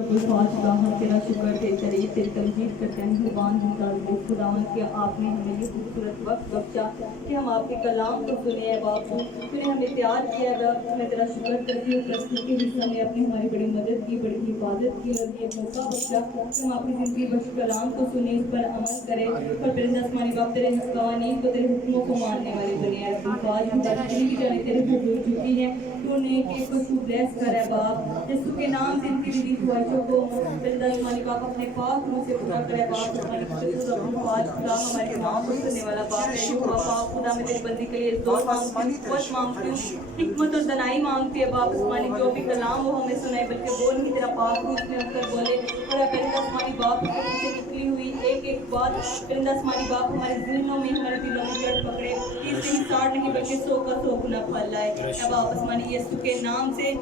खुदा हम तेरा शुक्र तेरी तमजीद करते हैं जुबान खुदावन कि आपने हमें ये खूबसूरत वक्त बख्शा कि हम आपके कलाम को सुने हैं बापू तूने हमें तैयार किया मैं तेरा शुक्र करती हूँ प्रस्तुति के हिस्से में अपनी हमारी बड़ी मदद की बड़ी हिफाजत की और ये मौका बख्शा कि हम आपकी ज़िंदगी बख्श कलाम को सुने इस पर अमल करें और परिंदा आसमानी बाप तेरे कवानीन को तेरे हुक्मों को मानने वाले बने हैं आज हम जितनी भी जाने तेरे हुक्म चुकी हैं तूने एक को तू ब्लेस कर है बाप यीशु के नाम से इनकी दिली ख्वाहिशों को परिंदा आसमानी बाप अपने पाक रूह से पूरा करे बाप हमारे खुदा हमारे नाम को सुनने वाला बाप है जो बाप खुदा में तेरी बंदी के लिए दो मांगती हूँ हिकमत और दनाई मांगती है बाप आसमानी जो भी कलाम वो हमें सुनाए बल्कि बोल ही तेरा पाक रूह में उतर बोले और परिंदा आसमानी बाप से निकली हुई एक एक बात परिंदा आसमानी बाप हमारे ज़हनों में हमारे दिलों में जड़ पकड़े इससे ही 60 नहीं बल्कि 100 का 100 गुना फल लाए अब आप आसमानी यीशु के नाम से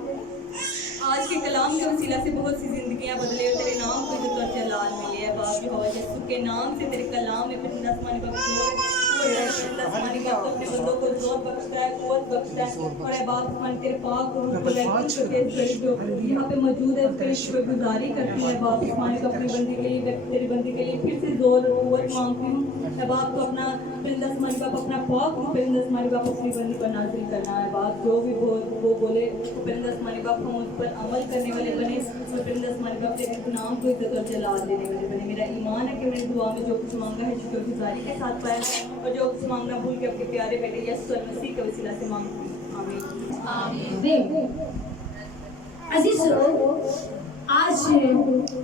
आज के कलाम के वसीला से बहुत सी जिंदगियां बदले और तेरे नाम को इज्जत और जलाल मिले है बाप जो यीशु के नाम से तेरे कलाम में परिंदा आसमानी बाप आसमानी बाप अपने बंदों को जोर बख्शता है कुव्वत बख्शता है और है बाप आसमानी तेरे पाक और जो यहाँ पे मौजूद है उसके शुक्रगुजारी करती है बाप आसमानी को अपनी बंदी के लिए तेरी बंदी के लिए फिर से जोर और कुव्वत मांगती हूँ है बाप को अपना परिंदा आसमानी बाप अपना पाक और परिंदा आसमानी बाप अपनी बंदी पर नाज़िल करना है बाप जो भी वो बोले परिंदा आसमानी बाप हम उस पर अमल करने वाले बने और परिंदा आसमानी बाप तेरे नाम को इज्जत और जलाल देने वाले बने मेरा ईमान है कि मैंने दुआ में जो कुछ मांगा है शुक्रगुजारी के साथ पाया और जो कुछ मांगना भूल के अपने प्यारे बेटे यीशु मसीह के वसीला से मांगती हूं आमीन अजीजों आज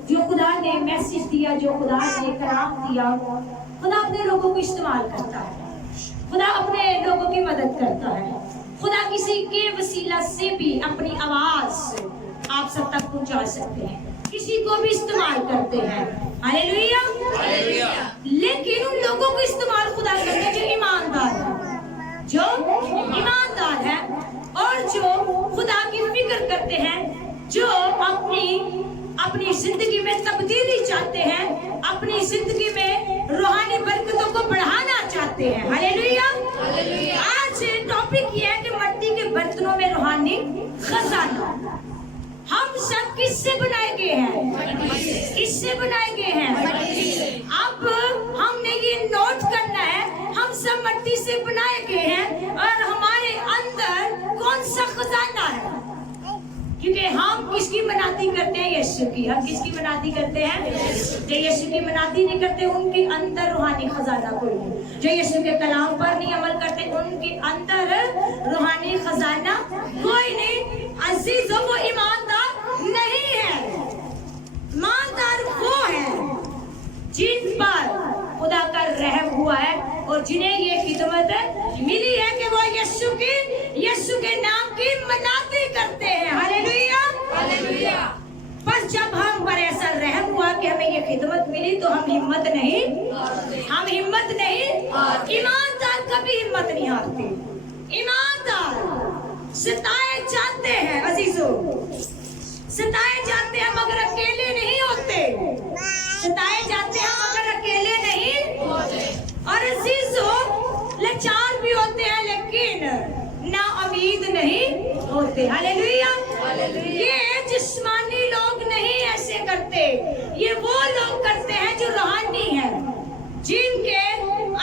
जो खुदा ने मैसेज दिया जो खुदा ने कलाम दिया खुदा अपने लोगों को इस्तेमाल करता है खुदा अपने लोगों की मदद करता है खुदा किसी के वसीला से भी अपनी आवाज आप सब तक पहुंचा सकते हैं किसी को भी इस्तेमाल करते हैं हालेलुया लेकिन उन लोगों को इस्तेमाल खुदा करते हैं जो ईमानदार है और जो खुदा की फिक्र करते हैं जो अपनी जिंदगी में तब्दीली चाहते हैं अपनी जिंदगी में रूहानी बरकतों को बढ़ाना चाहते हैं हालेलुया आज टॉपिक ये है कि मिट्टी के बर्तनों में रूहानी खजाना हम सब किससे बनाए गए हैं किससे बनाए गए हैं अब हमने ये नोट करना है हम सब मिट्टी से बनाए गए हैं और हमारे अंदर कौन सा खजाना है क्योंकि हम किसकी मनाती करते हैं यीशु की हम किसकी मनाती करते हैं जो यीशु की मनाती नहीं करते उनके अंदर रूहानी खजाना कोई नहीं जो यीशु के कलाम पर नहीं अमल करते उनके अंदर रूहानी खजाना कोई नहीं अजीजों वो ईमानदार नहीं है ईमानदार वो है जिन पर खुदा का रहम हुआ है और जिन्हें ये खिदमत मिली है कि वो यीशु के नाम की मनाती करते हैं हालेलुया बस जब हम पर ऐसा रहम हुआ कि हमें ये खिदमत मिली तो हम हिम्मत नहीं ईमानदार कभी हिम्मत नहीं हारते ईमानदार सताए जाते हैं अजीजों सताए जाते हैं मगर अकेले नहीं होते सताए जाते हैं मगर अकेले नहीं होते और अजीजों लाचार भी होते हैं लेकिन ना उम्मीद नहीं होते हालेलुया ये जिस्मानी लोग नहीं ऐसे करते ये वो लोग करते हैं जो रूहानी है जिनके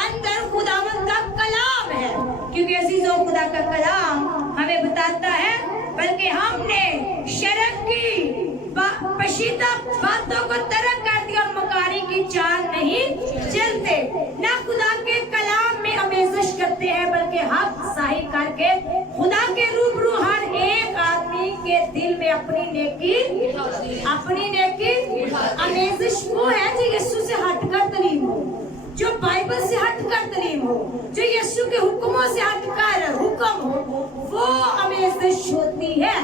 अंदर खुदावंद का कलाम है क्योंकि अजीजों खुदा का कलाम हमें बताता है बल्कि हमने शर्क की पशीदा बातों को तरक कर दिया और मकारी की चाल नहीं चलते ना खुदा के कलाम में अमेज़श करते हैं बल्कि हक सही करके खुदा के रूबरू हर एक आदमी के दिल में अपनी नेकी अमेज़श वो है जो यीशु से हटकर तलीम हो जो बाइबल से हटकर तलीम हो जो यीशु के हुक्मों से हटकर हुक्म हो वो अमेज़श होती है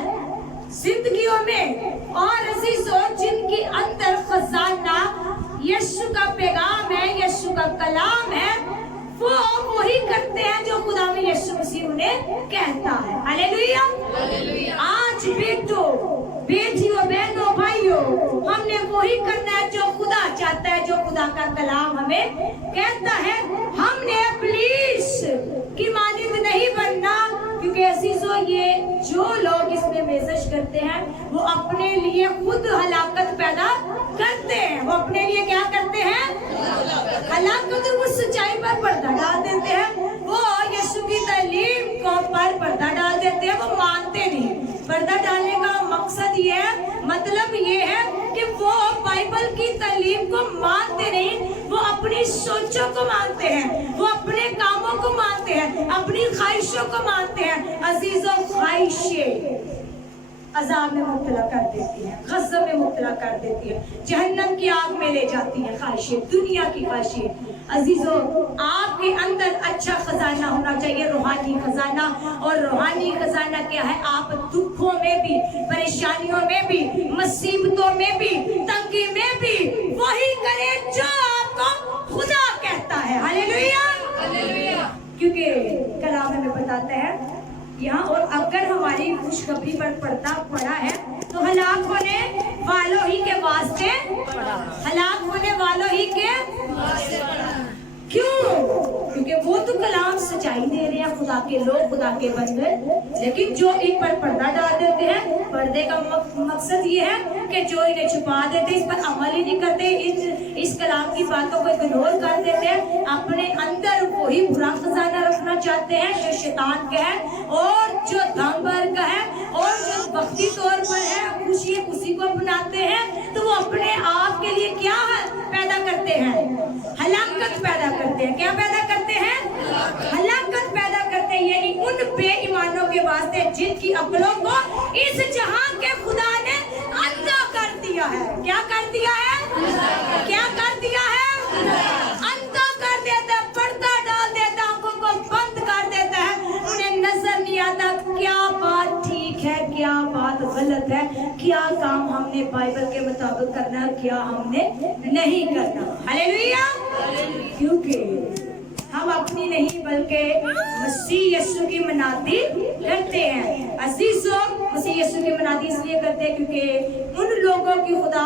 जिंदगियों में और अजीजों जिनके अंदर खजाना यीशु का पैगाम है यीशु का कलाम है वो वही करते हैं जो खुदा में यीशु मसीह उन्हें कहता है हालेलुया आज बेटियों बहनों भाइयों हमने वही करना है जो खुदा चाहता है जो खुदा का कलाम हमें कहता है हमने इब्लीस की मानिंद नहीं बनना क्योंकि अजीजों ये जो लोग इसमें मेसेज करते हैं हैं वो अपने लिए खुद हलाकत पैदा करते हैं। वो अपने लिए क्या करते हैं? हलाकत। वो सच्चाई पर पर्दा डाल देते हैं, वो यीशु की तालीम को पर पर्दा डाल देते हैं, वो मानते नहीं। पर्दा डालने का मकसद ये है, मतलब ये है कि वो बाइबल की तालीम को मानते नहीं, वो अपनी सोचों को मानते हैं, वो अपने कामों को मानते हैं, अपनी ख्वाहिशों को मानते हैं। अजीजों, ख्वाहिशें अजाब में मुब्तला कर देती है, गज़ब में मुब्तला कर देती है, जहन्नम की आग में ले जाती है। ख्वाहिशें, दुनिया की ख्वाहिशें। अजीजों, आपके अंदर अच्छा खजाना होना चाहिए, रूहानी खजाना। और रूहानी खजाना क्या है? आप दुखों में भी, परेशानियों में भी, मुसीबतों में भी, तंगी में भी वही करें जो आपको खुदा कहता है। Hallelujah, hallelujah. क्योंकि कलाम हमें बताता है यहाँ, और अगर हमारी खुशखबरी पर पर्दा पड़ा है तो हलाक होने वालों ही के वास्ते, हलाक होने वालों ही के क्यों? क्योंकि वो तो कलाम सच्चाई दे रहे हैं, खुदा के लोग, खुदा के बंदे, लेकिन जो इन पर पर्दा डाल देते हैं, पर्दे का मकसद ये है कि जो इन्हें छुपा देते, इस पर अमल ही नहीं करते, इस कलाम की बातों को इग्नोर कर देते हैं, अपने अंदर वही बुरा खजाना रखना चाहते हैं जो शैतान का है और जो धन का है और जो वक्ती तौर पर है, खुशी उसी को अपनाते हैं, तो वो अपने आप के लिए क्या पैदा करते हैं? हलाकत पैदा करते हैं। क्या पैदा करते हैं? हलाकत पैदा करते हैं, यानी उन बेईमानों के वास्ते जिनकी अक्लों को इस जहां के खुदा ने अंधा कर दिया है। क्या कर दिया है? क्या कर दिया है? अंधा कर देता है, पर्दा डाल देता है, आंखों को बंद कर देता है, उन्हें नजर नहीं आता क्या बात ठीक है, क्या बात गलत है, क्या काम हमने बाइबल के मुताबिक करना है, क्या हमने नहीं करना। हालेलुया। क्योंकि हम अपनी नहीं बल्कि मसीह यीशु की मनाती करते हैं। अजीजों, मसीह यीशु की मनाती इसलिए करते हैं क्योंकि उन लोगों की खुदा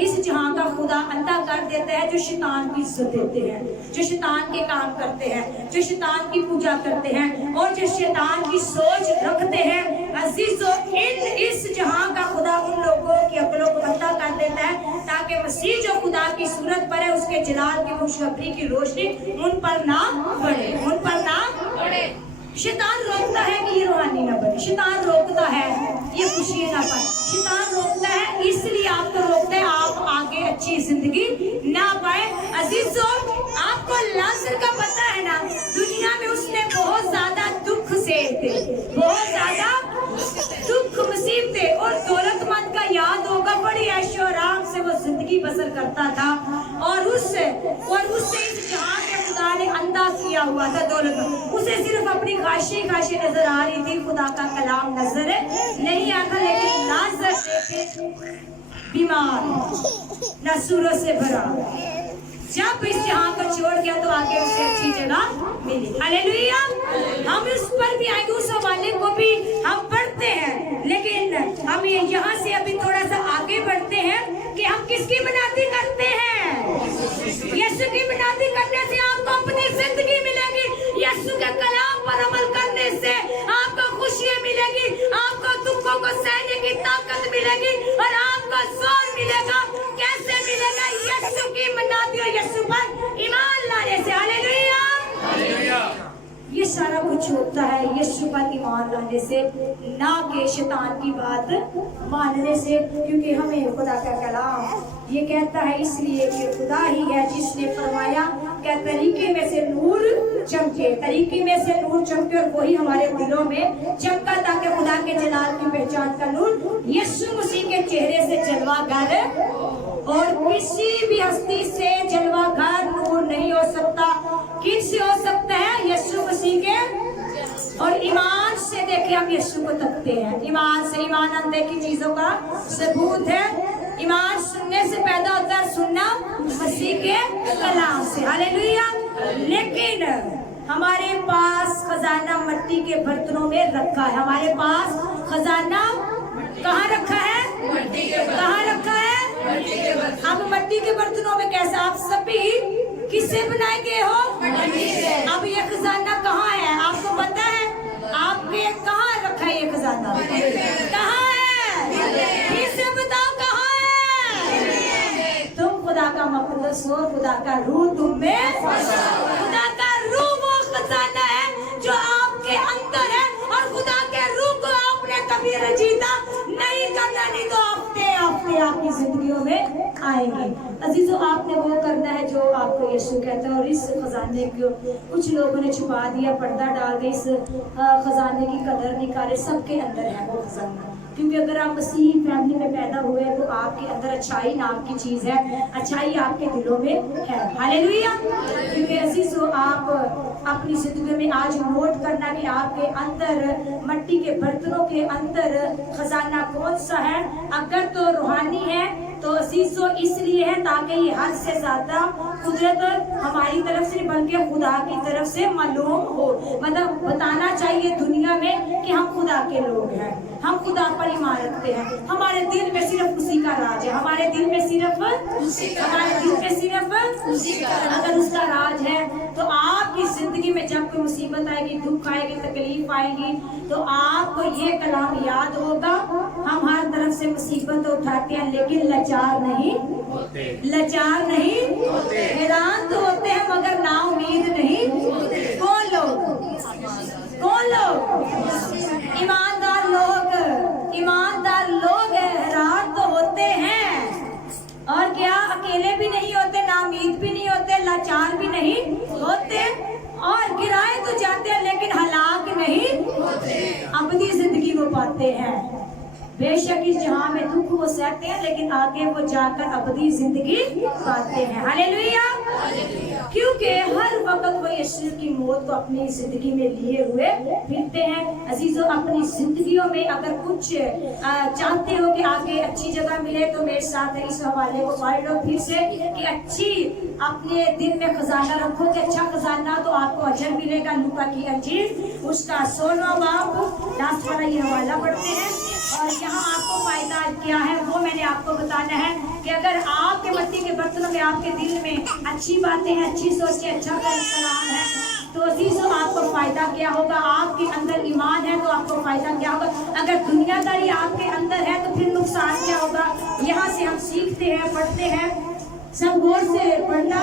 इस जहां का खुदा अंधा कर देता है जो शैतान की इज्जत देते हैं, जो शैतान के काम करते हैं, जो शैतान की पूजा करते हैं और जो शैतान की सोच रखते हैं। अजीजों, इस जहां का खुदा उन लोगों की अक्लों को अंधा कर देता है ताकि मसीह जो खुदा की सूरत पर है उसके जलाल की खुशखबरी की रोशनी उन पर ना पड़े, उन पर ना पड़े। शैतान रोकता है कि ये रूहानी ना बने, शैतान रोकता है ये खुशी ना पाए, शैतान रोकता है इसलिए आपको रोकता है आप आगे अच्छी जिंदगी ना पाए। अजीजों, आपको लाजर का पता है ना, दुनिया में उसने बहुत ज्यादा दुख से थे, बहुत ज्यादा दुख मुसीबतें, और दौलतमंद का याद होगा बड़ी ऐशो आराम से वो जिंदगी बसर करता था और उससे इस जहां के खुदा ने अंधा किया हुआ था दौलत, उसे सिर्फ अपनी ख्वाहिशें नजर आ रही थी, खुदा का कलाम नजर नहीं आता। लेकिन लाजर देखे बीमार, नसूरों से भरा, जब इस जहां को छोड़ गया तो आगे उसे अच्छी जगह मिली। हालेलुया। हम इस पर भी आएंगे, उस हवाले को भी हम पढ़ते हैं, लेकिन हम यहाँ से अभी थोड़ा सा आगे बढ़ते हैं कि हम किसकी मनाती करते हैं? यीशु की मनाती करने से आपको अपनी जिंदगी मिलेगी, यीशु के कलाम पर अमल करने से आपको खुशियाँ मिलेगी, आपको दुखों को सहने की ताकत मिलेगी और आपको जोर मिलेगा। कैसे मिलेगा? यीशु की मनाती और यीशु पर ईमान लाने से। Hallelujah, hallelujah. ये सारा कुछ होता है यीशु पर ईमान लाने से, ना कि शैतान की बात मानने से। क्योंकि हमें खुदा का कलाम ये कहता है इसलिए कि खुदा ही है जिसने फरमाया कि तरीके में से नूर चमके, तरीके में से नूर चमके, और वही हमारे दिलों में चमका ताकि खुदा के जलाल की पहचान का नूर यीशु मसीह के चेहरे से जलवागर, और किसी भी हस्ती से जलवागर नूर नहीं हो सकता। किससे हो सकता है? यीशु मसीह के। और ईमान से देखे हम यीशु को तकते हैं, ईमान से। ईमान अनदेखी चीजों का सबूत है। ईमान सुनने से पैदा होता है, सुनना मसीह के कलाम से। हालेलुया। लेकिन हमारे पास खजाना मिट्टी के बर्तनों में रखा है। हमारे पास खजाना कहाँ रखा है? कहाँ रखा है? अब मिट्टी के बर्तनों में कैसे? आप सभी किससे बनाए गए हो? अब ये खजाना कहाँ है? आपको पता है? आपके कहाँ रखा है ये खजाना? कहाँ है? मक़दस हो, खुदा का रूह तुम में, खुदा का रूह वो खजाना है जो आपके अंदर है, और खुदा के रूह को आपने कभी रजीदा नहीं करना, नहीं तो अपने आपकी जिंदगियों में आएंगे। अजीजों, आपने वो करना है जो आपको यीशु कहता है, और इस खजाने को कुछ लोगों ने छुपा दिया, पर्दा डाल के इस खजाने की कदर नहीं करे। सबके अंदर है वो खजाना, क्योंकि अगर आप मसीही फैमिली में पैदा हुए तो आपके अंदर अच्छाई नाम की चीज है, अच्छाई आपके दिलों में है। हालेलुया। क्योंकि अजीजों, आप अपनी जिंदगी में आज नोट करना कि आपके अंदर मट्टी के बर्तनों के अंदर खजाना कौन सा है। अगर तो रूहानी है तो अजीजों इसलिए है ताकि ये हद से ज्यादा कुदरत हमारी तरफ से बल्कि खुदा की तरफ से मालूम हो, मतलब बताना चाहिए दुनिया में कि हम खुदा के लोग हैं, हम खुदा पर ईमान रखते हैं। हमारे दिल में सिर्फ उसी का राज है, हमारे दिल में सिर्फ हमारे दिल में सिर्फ उसी का, अगर उसका राज है तो आपकी जिंदगी में जब कोई मुसीबत आएगी, दुख आएगी, तकलीफ आएगी, तो आपको ये कलाम याद होगा, हम हर तरफ से मुसीबत उठाते हैं लेकिन लाचार नहीं होते, लाचार नहीं होते, हैरान तो होते हैं मगर ना उम्मीद नहीं होते। कौन लोग ईमानदार लोग हैरान तो होते हैं, और क्या अकेले भी नहीं होते, ना उम्मीद भी नहीं होते, लाचार भी नहीं होते, और गिराए तो जाते हैं लेकिन हलाक नहीं होते, अबदी जिंदगी वो पाते हैं। बेशक इस जहां में दुख वो सहते हैं लेकिन आगे वो जाकर अबदी जिंदगी पाते हैं। हालेलुया। क्योंकि हर वक्त वो यीशु की मौत को अपनी जिंदगी में लिए हुए फिरते हैं। अजीजों, अपनी जिंदगियों में अगर कुछ चाहते हो कि आगे अच्छी जगह मिले तो मेरे साथ इस हवाले को पढ़ लो फिर से कि अच्छी अपने दिल में खजाना रखो कि अच्छा खजाना तो आपको अजर मिलेगा। लूका की अंजील उसका 16वां बाब लास्ट वाला ये हवाला पढ़ते हैं, और यहाँ आपको फायदा क्या है वो मैंने आपको बताना है कि अगर आपके मट्टी के बर्तनों में आपके दिल में अच्छी बातें हैं, अच्छी सोचें, अच्छा कलाम है, तो अजीजों आपको फायदा क्या होगा। आपके अंदर ईमान है तो आपको फायदा क्या होगा। अगर दुनियादारी आपके अंदर है तो फिर नुकसान क्या होगा। यहाँ से हम सीखते हैं, पढ़ते हैं, सब गौर से पढ़ना,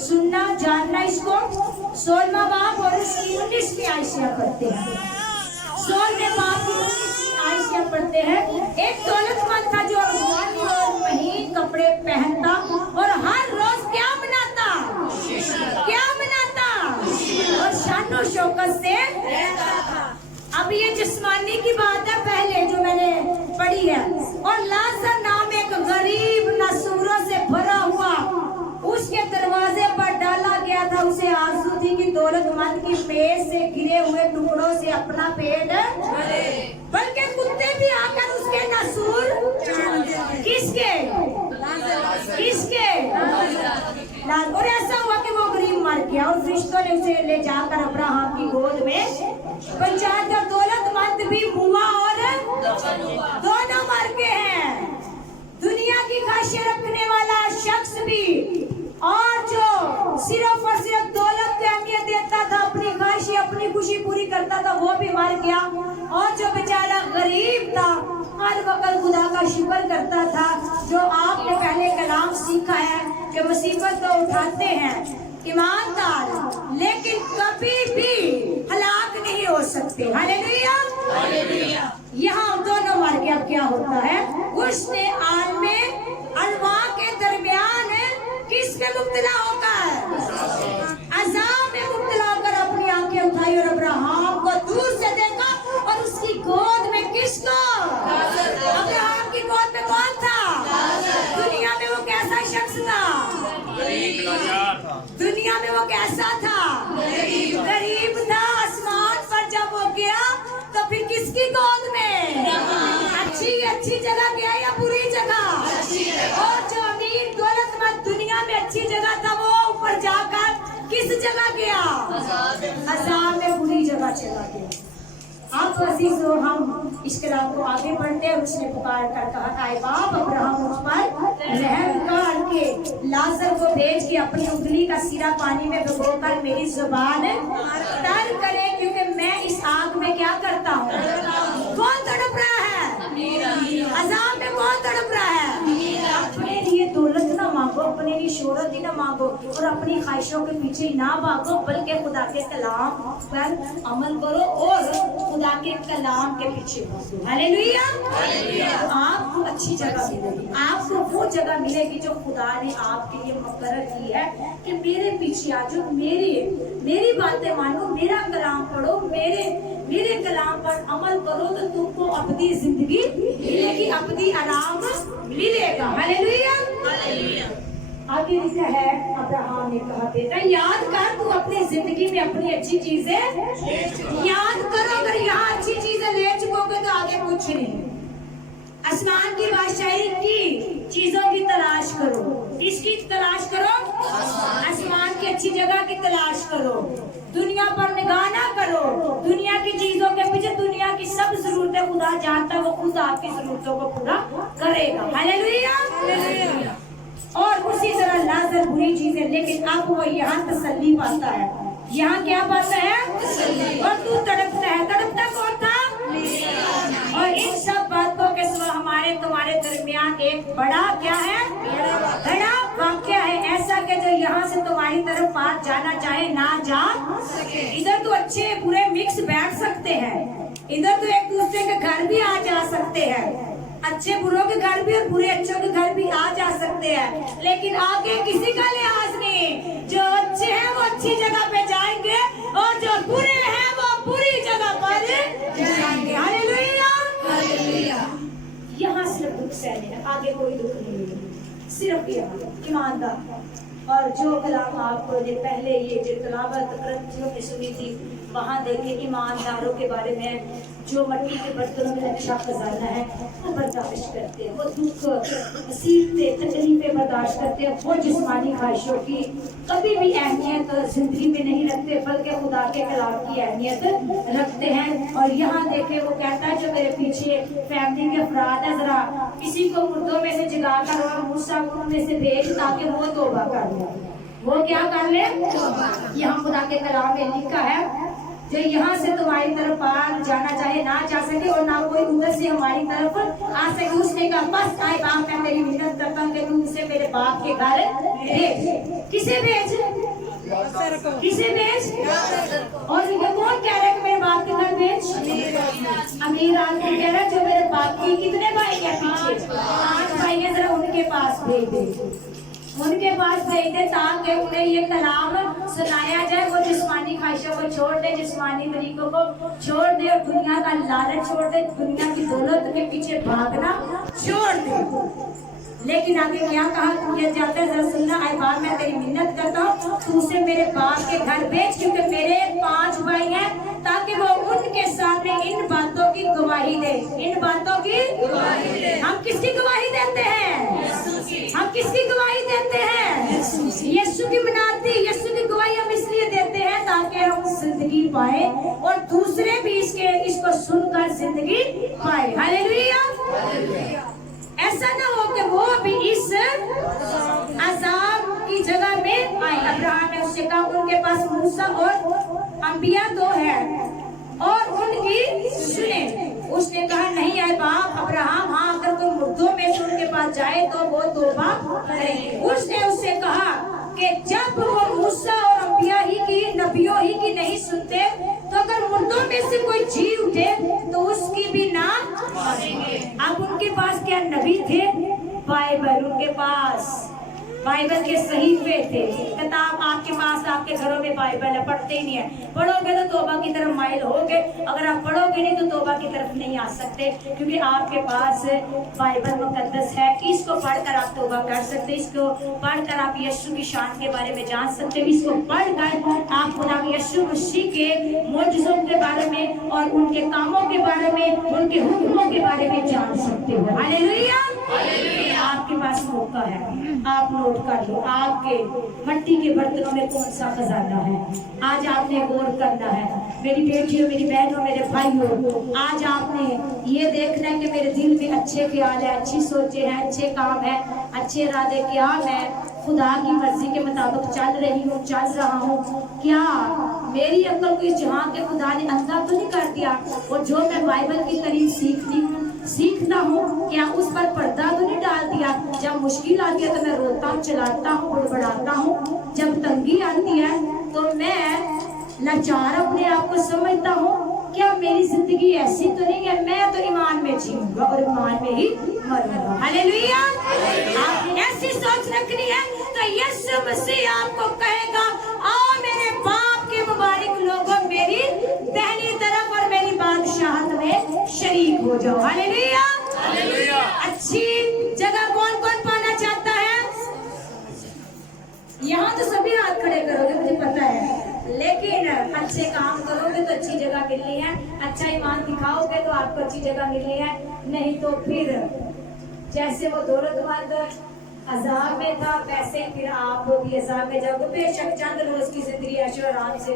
सुनना, जानना इसको। 16वां बाब और उसकी 19वीं आयत पढ़ते हैं। 16वें बाब की 19वीं आयत पढ़ते हैं। एक दौलतमंद था जो अरवानी और महीन कपड़े पहनता और हर रोज क्या मनाता और शानो शौकत से रहता था। अब ये जिस्मानी की बात है पहले जो मैंने पढ़ी है। और लाजर नाम एक गरीब नसूरों से भरा हुआ उसके दरवाजे पर डाला गया था। उसे आरज़ू थी कि दौलतमंद की मेज से गिरे हुए टुकड़ों से अपना पेट भरे, बल्कि कुत्ते भी आकर उसके नसूर किसके और ऐसा हुआ कि वो गरीब मर गया और फरिश्तों ने उसे ले जाकर अब्राहम की गोद में पहुंचाया। दौलतमंद भी हुआ और दोनों मर गए हैं। दुनिया की ख्वाहिशें रखने वाला शख्स भी और जो सिर्फ और सिर्फ दौलत को अहमियत देता था, अपनी ख्वाहिशें अपनी खुशी पूरी करता था, वो भी मर गया। और जो बेचारा गरीब था हर वक्त खुदा का शुक्र करता था। जो आपने पहले कलाम सीखा है कि मुसीबत तो उठाते हैं ईमानदार, लेकिन कभी भी हलाक नहीं हो सकते। हालेलुया। यहाँ दोनों मर गया। क्या होता है, उसने आलमे अलवा के दरमियान किसके मुब्तला होकर, अज़ाब में मुब्तला होकर अपनी आंखें उठाई और अब्राहम को दूर से देखा और उसकी गोद में किसको, अब्राहम की गोद में कौन था? दुनिया में वो कैसा शख्स था? दुनिया में वो कैसा था? गरीब था। आसमान पर जब वो गया तो फिर किसकी गोद में? अच्छी जगह गया या बुरी जगह? और जो अमीर दौलतमंद दुनिया में अच्छी जगह था वो ऊपर जाकर किस जगह गया? अज़ाब में बुरी जगह चला गया। अब अजीजों, हम इस कलाम को आगे बढ़ते हैं। उसने पुकार कर कहा, आए बाप अब्राहम मुझ पर रहम करके लाजर को भेज के अपनी उंगली का सिरा पानी में भिगोकर मेरी जुबान तर करे, क्योंकि मैं इस आग में क्या करता हूँ। कौन तड़प रहा है? अज़ाब में कौन तड़प रहा है? अपने लिए दौलत ना मांगो, मांगो, अपने लिए शोहरत ही ना मांगो और अपनी ख्वाहिशों के पीछे ना भागो, बल्कि खुदा के कलाम पर अमल करो और खुदा के कलाम के पीछे भागो। हालेलुया। आपको अच्छी जगह मिलेगी, आपको वो जगह मिलेगी जो खुदा ने आपके लिए मुकर्रर की है कि मेरे पीछे आ जाओ, मेरी बातें मानो, मेरा कलाम पढ़ो, मेरे कलाम पर अमल करो तो तुमको अबदी जिंदगी मिलेगी, अबदी आराम मिलेगा। हालेलुया। आगे लिखा है, अब्राहम ने कहा बेटा याद कर, तू अपनी जिंदगी में अपनी अच्छी चीजें याद करो। अगर यहाँ अच्छी चीजें ले चुकोगे तो आगे कुछ नहीं। आसमान की बादशाही की चीजों की तलाश करो। किसकी तलाश करो? आसमान की अच्छी जगह की तलाश करो। दुनिया पर निगाह ना करो, दुनिया की चीजों के पीछे। दुनिया की सब जरूरतें खुदा जानता है, वो खुद आपकी जरूरतों को पूरा करेगा। हालेलुया। और उसी तरह लाजर बुरी चीजें, लेकिन अब वो यहाँ तसल्ली पाता है। यहाँ क्या पाता है? और तू तड़पता है। तड़पता कौन था? और इन सब बातों के सिवा हमारे तुम्हारे दरमियान एक बड़ा क्या है? बड़ा वाक्य है ऐसा कि जो यहाँ से तुम्हारी तरफ पार जाना चाहे ना जा सके। इधर तो अच्छे बुरे मिक्स बैठ सकते हैं, इधर तो एक दूसरे के घर भी आ जा सकते हैं, अच्छे बुरों के घर भी और बुरे अच्छों के घर भी आ जा सकते हैं, लेकिन आगे किसी का लिहाज नहीं। जो अच्छे हैं वो अच्छी जगह पे जाएंगे और जो बुरे हैं वो बुरी जगह पर जाएंगे। हालेलुया। यहाँ सिर्फ दुख सहने है, आगे कोई दुख नहीं है, सिर्फ यहाँ ईमानदार। और जो कलाम आपको ये पहले ये जो तिलावत ग्रंथियों में सुनी थी, वहाँ देखे ईमानदारों के बारे में, जो मिट्टी के बर्तनों में अच्छा खजाना है वो बर्दाश्त करते हैं, वो दुख मुसीबतें तकलीफें बर्दाश्त करते हैं, वो जिस्मानी ख्वाहिशों की कभी भी अहमियत जिंदगी में नहीं रखते, बल्कि खुदा के कलाम की अहमियत रखते हैं। और यहाँ देखे वो कहता है जो मेरे पीछे फैमिली के अफराद है, जरा किसी को मुर्दों में से जगा कर और मूसा को उनमें से भेज ताकि वो तौबा कर ले। वो क्या कर ले? यहाँ खुदा के कलाम में लिखा है जो यहाँ से तुम्हारी तरफ पार जाना चाहे ना जा सके और ना कोई उधर से हमारी तरफ आ सके। उसने कहा बस आए बाप, मैं तेरी मिन्नत करता हूँ कि तू उसे मेरे बाप के घर भेज। किसे भेज? किसे भेज? और ये कौन कह रहा है कि मेरे बाप के घर भेज? अमीर आदमी कह रहा है जो मेरे बाप की कितने भाई है पीछे? 8 भाई है, जरा उनके पास भेज दे, उनके पास भेज दे ताकि उन्हें ये कलाम सुनाया जाए। वो जिस्मानी ख्वाहिशों को छोड़ दे, जिस्मानी तरीकों को छोड़ दे और दुनिया का लालच छोड़ दे, दुनिया की दौलत के पीछे भागना छोड़ दे। लेकिन आगे क्या कहा किया जाता है, जरा सुनना। आए बाप, मैं तेरी मिन्नत करता हूँ तू उसे मेरे बाप के घर भेज, क्योंकि मेरे 5 भाई हैं, ताकि वो उनके सामने इन बातों की गवाही दे। इन बातों की गवाही दे। हम किसकी गवाही देते हैं? हम किसकी गवाही देते हैं? यीशु की मनाती, यीशु की गवाही हम इसलिए देते हैं ताकि हम जिंदगी पाए और दूसरे भी इसको सुनकर जिंदगी पाए। हालेलुया। ऐसा ना हो कि वो भी इस अजाब की जगह में आए। अब्राहम ने उससे कहा उनके पास मूसा और अंबिया तो है और उनकी सुने। उसने कहा नहीं है बाप अब्राहम, हाँ अगर कोई मुर्दों में से उनके पास जाए तो वो तौबा करेंगे। उसने उससे कहा कि जब वो मूसा और अंबिया ही की, नबियों ही की नहीं सुनते, तो अगर मुर्दों में से कोई जी उठे तो उसकी भी ना मानेंगे। अब उनके पास क्या नबी थे? बाइबल। उनके पास बाइबल के सहीफे थे, किताब आपके पास, आपके घरों में बाइबल है, पढ़ते ही नहीं है। पढ़ोगे तो तौबा की तरफ माइल होगे, अगर आप पढ़ोगे नहीं तो तौबा की तरफ नहीं आ सकते, क्योंकि आपके पास बाइबल मुकद्दस है। इसको पढ़कर आप तौबा कर सकते, इसको पढ़कर आप यीशु की शान के बारे में जान सकते, इसको पढ़कर आप खुदा यीशु मसीह के मौजूदों के बारे में और उनके कामों के बारे में, उनके हुक्मों के बारे में जान सकते हो। हालेलुया। आपके पास मौका है, आप नोट कर लो आपके मिट्टी के बर्तनों में कौन सा खजाना है। आज आपने गौर करना है मेरी बेटियों, मेरी बहनों, मेरे भाइयों। आज आपने ये देखना है कि मेरे दिल में अच्छे ख्याल है, अच्छी सोचे हैं, अच्छे काम है, अच्छे इरादे क्या है, खुदा की मर्जी के मुताबिक चल रही हूँ, चल रहा हूँ। क्या मेरी अक्ल को इस जहां के खुदा ने अंधा तो नहीं कर दिया? और जो मैं बाइबल की करीब सीखती हूँ, सीखता हूँ, क्या उस पर पर्दा तो नहीं डाल दिया। जब मुश्किल आती है तो मैं रोता हूँ, चिल्लाता हूँ, बड़बड़ाता हूँ। जब तंगी आती है तो मैं लाचार अपने आप को समझता हूँ। क्या मेरी जिंदगी ऐसी तो नहीं है, मैं तो ईमान में जीऊंगा और ईमान में ही मरूंगा। हालेलुया। आपने ऐसी सोच रखनी है तो यीशु मसीह आपको कहेगा, आओ मेरे बाप के मुबारक लोगों, मेरी दाहिनी तरफ और मेरी बादशाहत में शरीक हो जाओ। हालेलुया। अच्छी जगह कौन कौन पाना चाहता है? यहाँ तो सभी हाथ खड़े करोगे, मुझे पता है, लेकिन अच्छे काम करोगे तो अच्छी जगह मिलनी है, अच्छा ईमान दिखाओगे तो आपको अच्छी जगह मिलनी है। नहीं तो फिर जैसे वो दौलतमंद अजाब में था, वैसे फिर आप भी अजाब में जाओगे। बेशक चंद रोज की जिंदगी ऐशो आराम से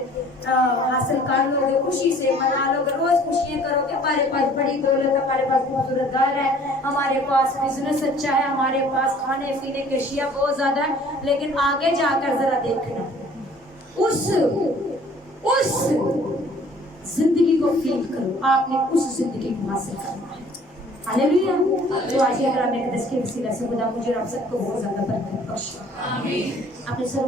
हासिल कर लोगे, खुशी से मना लोगे, रोज खुशियां करोगे। हमारे पास बड़ी दौलत, हमारे पास खूबसूरत घर है, हमारे पास बिजनेस अच्छा है, हमारे पास खाने पीने की अशिया बहुत ज्यादा है, लेकिन आगे जाकर जरा देखना उस जिंदगी को फील करो। आपने उस जिंदगी को हासिल करना है। हालेलुया। तो आज अगर आप एक दस के वसीला से खुदा मुझे आप सबको बहुत ज्यादा बरकत बख्शे। आमीन। आपने सब